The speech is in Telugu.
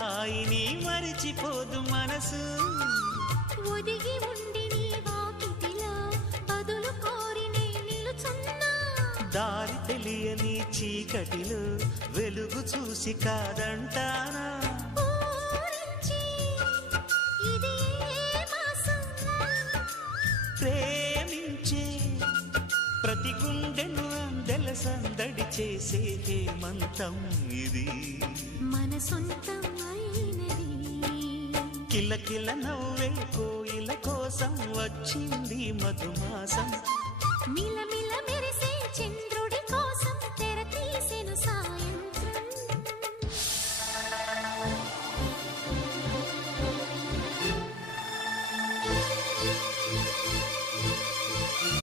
హాయిని మరిచిపోదు మనసు. ఒదిగి ఉండి నీ వాకిటిలో బదులు కోరి నే నిలుచున్నా. దారి తెలియని చీకటిలో వెలుగు చూసి కాదంటానా. ప్రేమించే ప్రతి గుండెను అందెల సందడి చేసే హేమంతం ఇది. మన సొంతం అయినది. కిలకిల నవ్వే కోయిల కోసం వచ్చింది మధుమాసం.